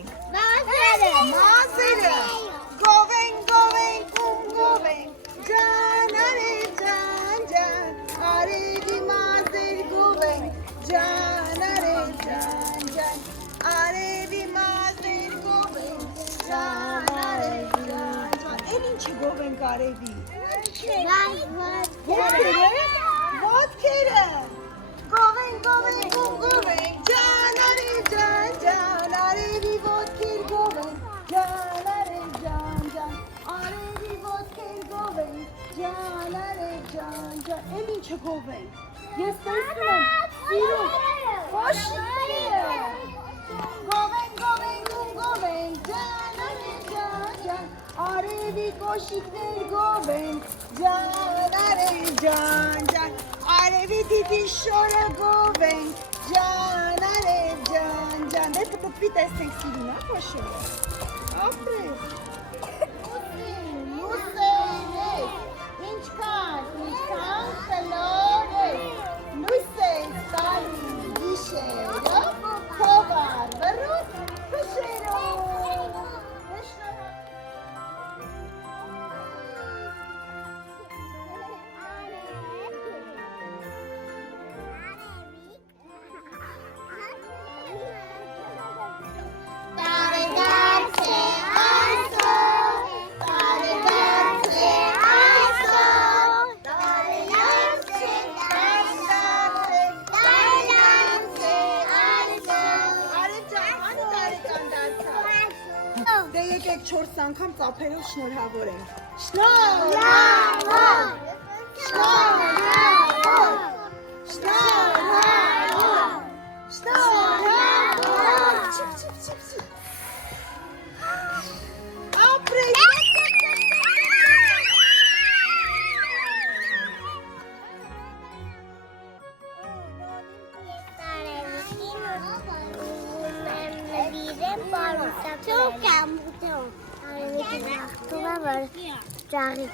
ենք։ Մազերը։ Գովենք, ջան, արև ջան, արևի մազեր գովենք, ջան, արև ջան, արևի մազեր գովենք, ջան, արև ջան, էլ ինչ գովենք արևի։ Ոտքերը։ Գովենք, ջան, արև ջան, արևի ոտքեր գովենք, ջան, արև ջան, արևի ոտքեր գովենք, ջան, արև ջան, էլ ինչը գովենք։ Ես տեսնում եմ, սիրում, կոշիկները։ Գովենք, ջան, արև ջան, արևի կոշիկներ գովենք, ջան, արև ջան, արևի դիդի շորը գովենք, ջան, արև ջան, դե կպպի տեսենք սիրուն, կոշորը, ապրես, լուսեր ես, ինչքան կլոր ես, լույս ես տալիս գիշերով, փողար բռուց փշերով, Դե եկեք 4 անգամ ծափերով շնորհավորենք։ Շնորհավոր, շնորհավոր, շնորհավոր, շնորհավոր, ապրեք։ Çok yağmurda. Arabada var. Cahil